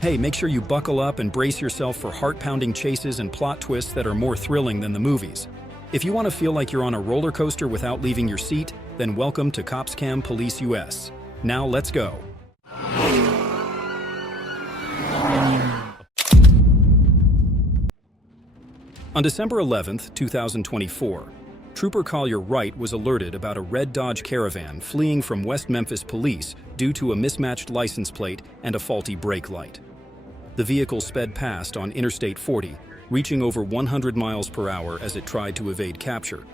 Hey, make sure you buckle up and brace yourself for heart-pounding chases and plot twists that are more thrilling than the movies. If you want to feel like you're on a roller coaster without leaving your seat, then welcome to COPSCAM Police US. Now let's go. On December 11, 2024, Trooper Collier Wright was alerted about a red Dodge Caravan fleeing from West Memphis police due to a mismatched license plate and a faulty brake light. The vehicle sped past on Interstate 40, reaching over 100 miles per hour as it tried to evade capture.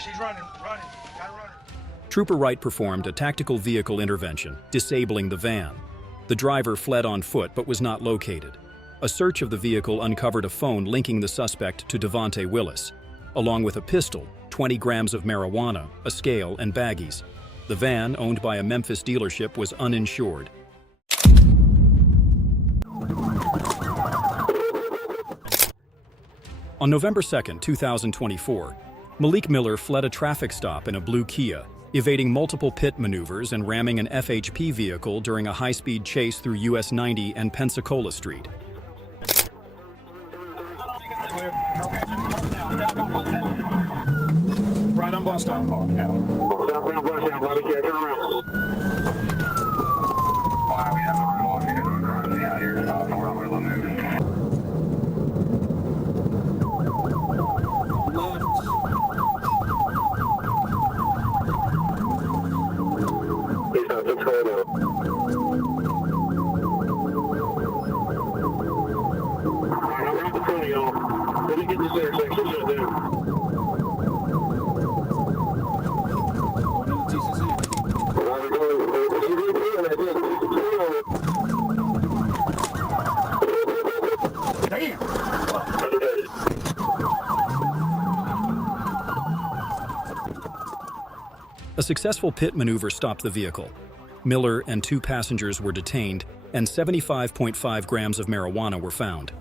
He's running. Gotta run. Trooper Wright performed a tactical vehicle intervention, disabling the van. The driver fled on foot but was not located. A search of the vehicle uncovered a phone linking the suspect to Devontae Willis, along with a pistol, 20 grams of marijuana, a scale, and baggies. The van, owned by a Memphis dealership, was uninsured. On November 2, 2024, Malik Miller fled a traffic stop in a blue Kia, evading multiple pit maneuvers and ramming an FHP vehicle during a high-speed chase through US 90 and Pensacola Street. Right on bus stop. A successful pit maneuver stopped the vehicle. Miller and 2 passengers were detained, and 75.5 grams of marijuana were found.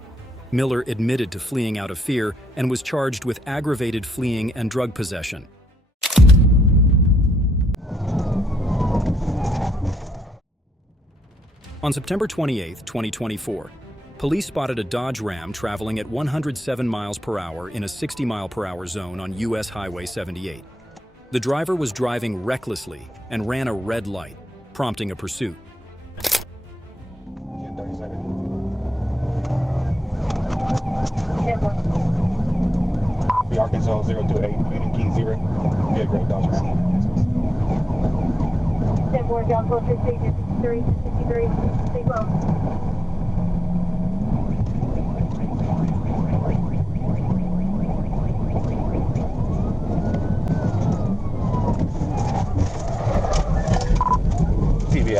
Miller admitted to fleeing out of fear and was charged with aggravated fleeing and drug possession. On September 28, 2024, police spotted a Dodge Ram traveling at 107 miles per hour in a 60 mile per hour zone on US Highway 78. The driver was driving recklessly and ran a red light, prompting a pursuit. The Arkansas 028, Union Key 0. Yeah, great, Dodge Ram. 10-4, John Closer, 63, 63, stay close.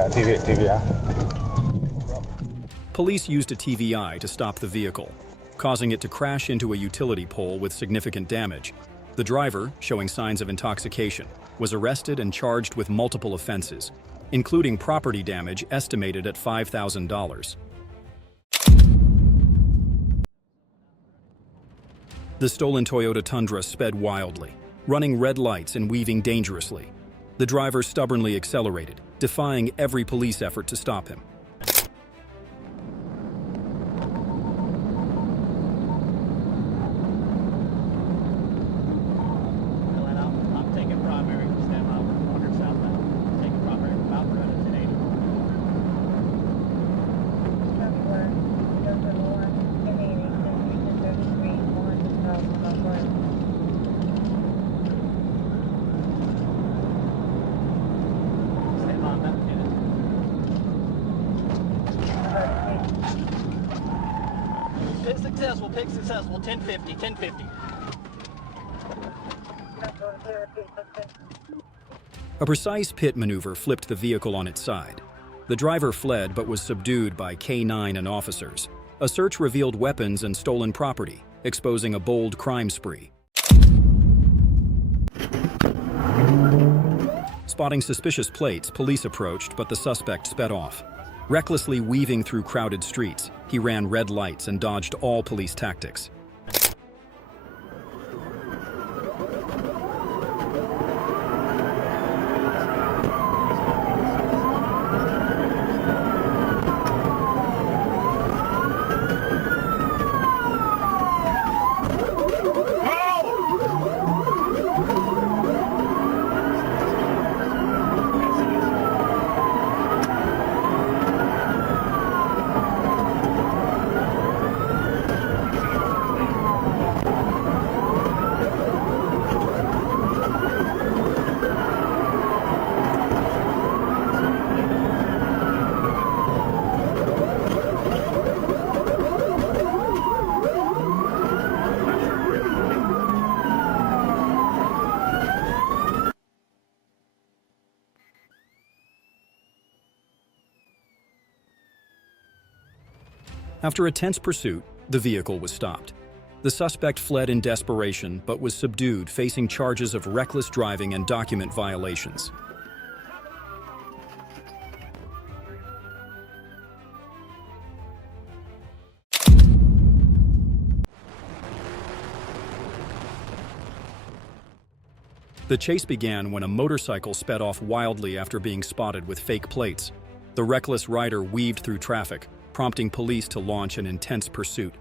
TVI. Police used a TVI to stop the vehicle, causing it to crash into a utility pole with significant damage. The driver, showing signs of intoxication, was arrested and charged with multiple offenses, including property damage estimated at $5,000. The stolen Toyota Tundra sped wildly, running red lights and weaving dangerously. The driver stubbornly accelerated, defying every police effort to stop him. I'm taking primary, stand by 100 southbound. Taking primary, about running 1080. Stand by, I'm about to do it. Pick successful, 1050, 1050. A precise pit maneuver flipped the vehicle on its side. The driver fled but was subdued by K9 and officers. A search revealed weapons and stolen property, exposing a bold crime spree. Spotting suspicious plates, police approached, but the suspect sped off. Recklessly weaving through crowded streets, he ran red lights and dodged all police tactics. After a tense pursuit, the vehicle was stopped. The suspect fled in desperation but was subdued, facing charges of reckless driving and document violations. The chase began when a motorcycle sped off wildly after being spotted with fake plates. The reckless rider weaved through traffic, prompting police to launch an intense pursuit.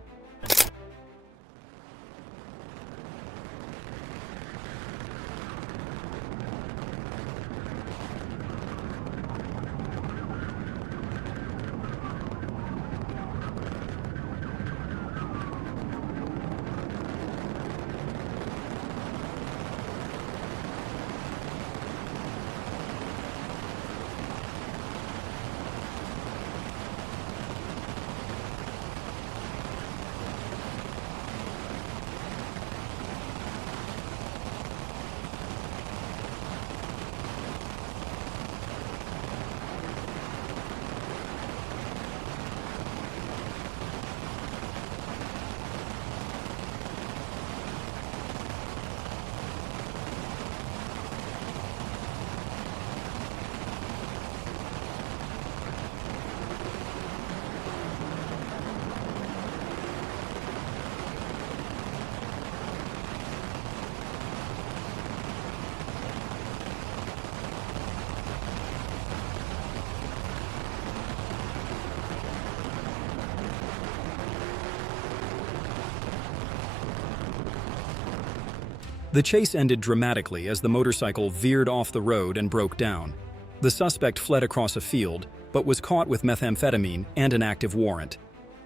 The chase ended dramatically as the motorcycle veered off the road and broke down. The suspect fled across a field, but was caught with methamphetamine and an active warrant.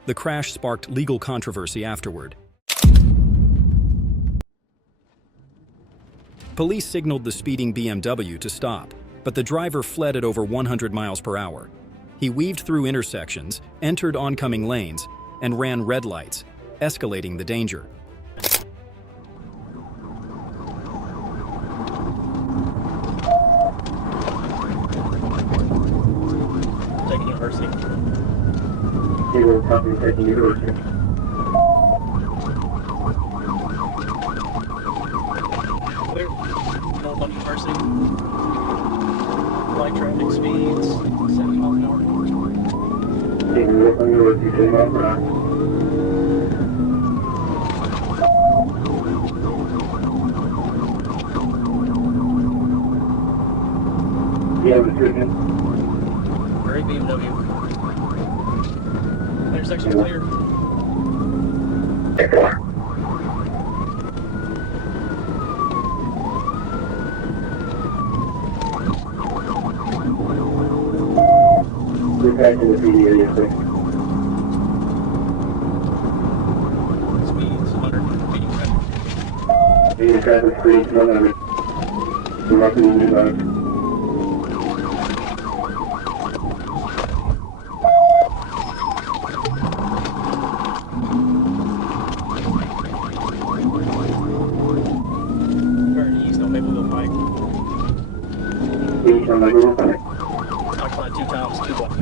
The crash sparked legal controversy afterward. Police signaled the speeding BMW to stop, but the driver fled at over 100 miles per hour. He weaved through intersections, entered oncoming lanes, and ran red lights, escalating the danger. Taking University. Zero copy, taking University. Clear. North on University. Light traffic speeds, 70 miles an hour. Taking North on University, 10 miles per hour. Yeah, restriction. Very BMW. Intersection clear. We're back in the PD area, sir. Speeds 100 feet traffic. Media traffic speeds 100. We're marking the new line. Very east on Mapleville Pike. East on Maple Pike. Talked about 2 times, 2 blocks.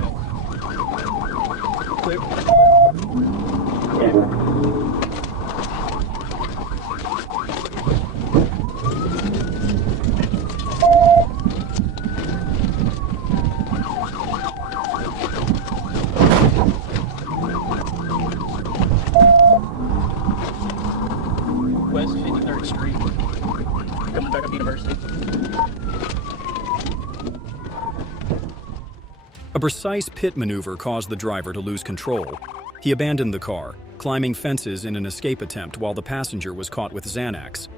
A precise pit maneuver caused the driver to lose control. He abandoned the car, climbing fences in an escape attempt while the passenger was caught with Xanax.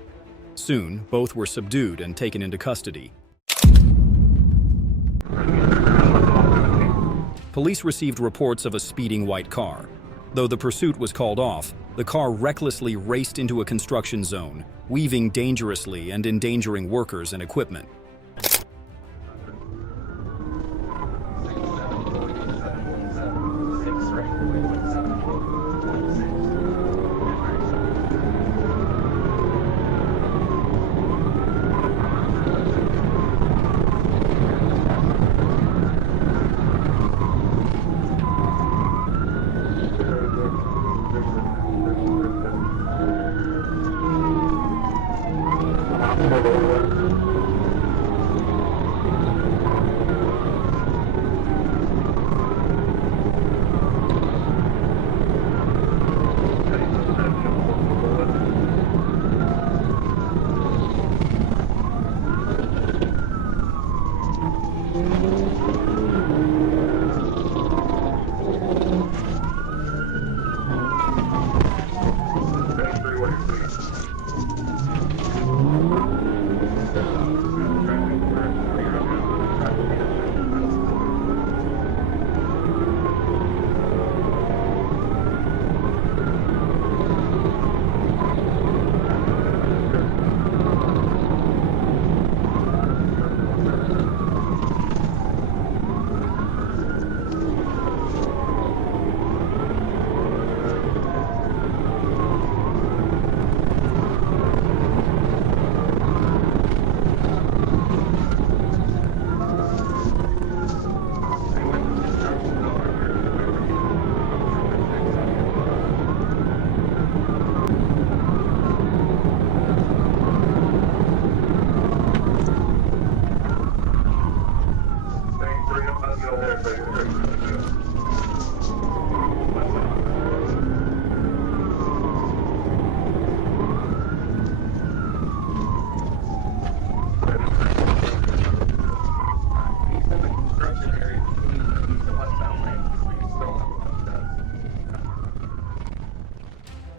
Soon, both were subdued and taken into custody. Police received reports of a speeding white car. Though the pursuit was called off, the car recklessly raced into a construction zone, weaving dangerously and endangering workers and equipment.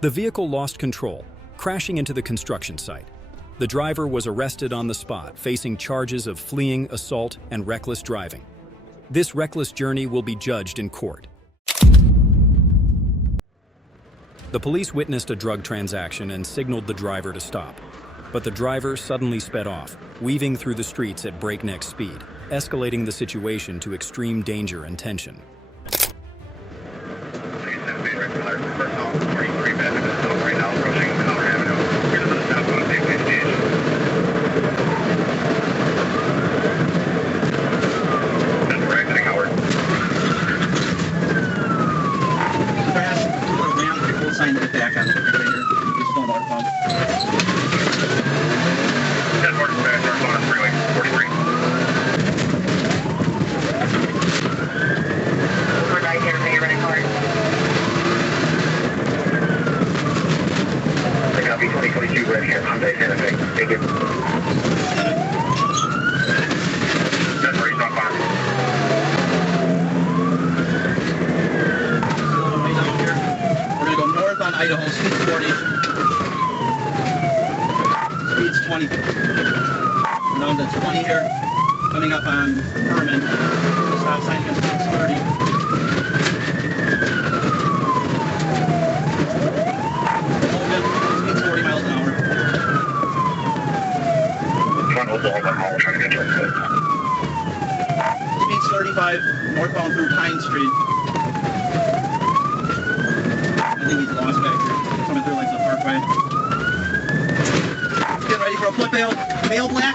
The vehicle lost control, crashing into the construction site. The driver was arrested on the spot, facing charges of fleeing, assault, and reckless driving. This reckless journey will be judged in court. The police witnessed a drug transaction and signaled the driver to stop. But the driver suddenly sped off, weaving through the streets at breakneck speed, escalating the situation to extreme danger and tension. Sign it back on the refrigerator. Just don't order phone. 10 Morgan back, North on Freeway 43. We're right here for your rental card. I copy 2022 red here, Hyundai Santa Fe. Thank you. 10 Morgan, stop by. On Idaho, speed's 40. Speed's 20. Down to 20 here. Coming up on Herman. The stop sign against speed's 30. Logan, speed's 40 miles an hour. Front Oklahoma, I'm trying to get to it. Speed's 35, northbound through Pine Street. I think he's lost back here, coming through like the parkway. Get ready for a flip bail. Male black,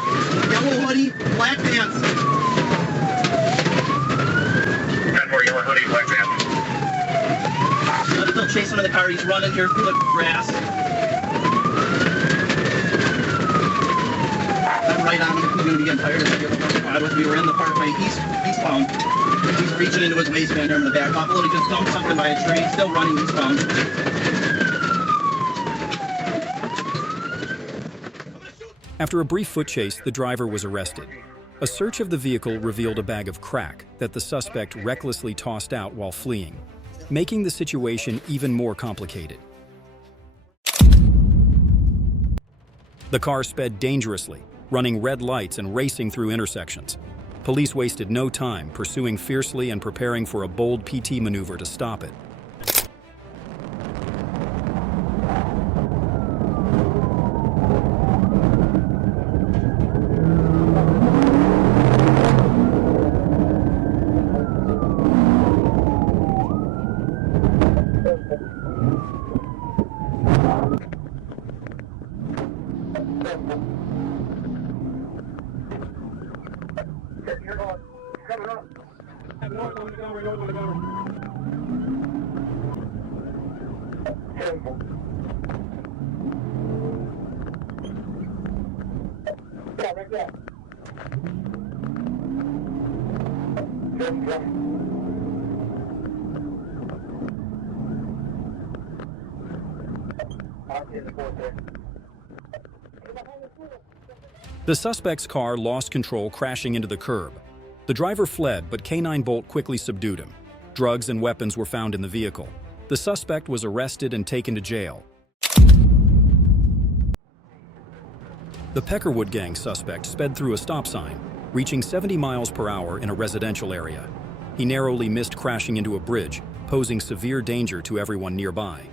yellow hoodie, black pants. 10-4, yellow hoodie, black pants. Let's still chase him in the car. He's running here through the grass. I'm right on him. He's going to be getting tired of it. We were in the parkway eastbound. He's reaching into his waistband there in the back. Buffalo, he just dumped something by a tree. He's still running eastbound. After a brief foot chase, the driver was arrested. A search of the vehicle revealed a bag of crack that the suspect recklessly tossed out while fleeing, making the situation even more complicated. The car sped dangerously, running red lights and racing through intersections. Police wasted no time pursuing fiercely and preparing for a bold PT maneuver to stop it. The suspect's car lost control, crashing into the curb. The driver fled, but K9 Bolt quickly subdued him. Drugs and weapons were found in the vehicle. The suspect was arrested and taken to jail. The Peckerwood gang suspect sped through a stop sign, reaching 70 miles per hour in a residential area. He narrowly missed crashing into a bridge, posing severe danger to everyone nearby.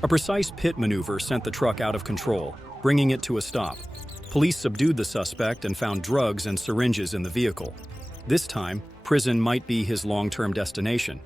A precise pit maneuver sent the truck out of control, bringing it to a stop. Police subdued the suspect and found drugs and syringes in the vehicle. This time, prison might be his long-term destination.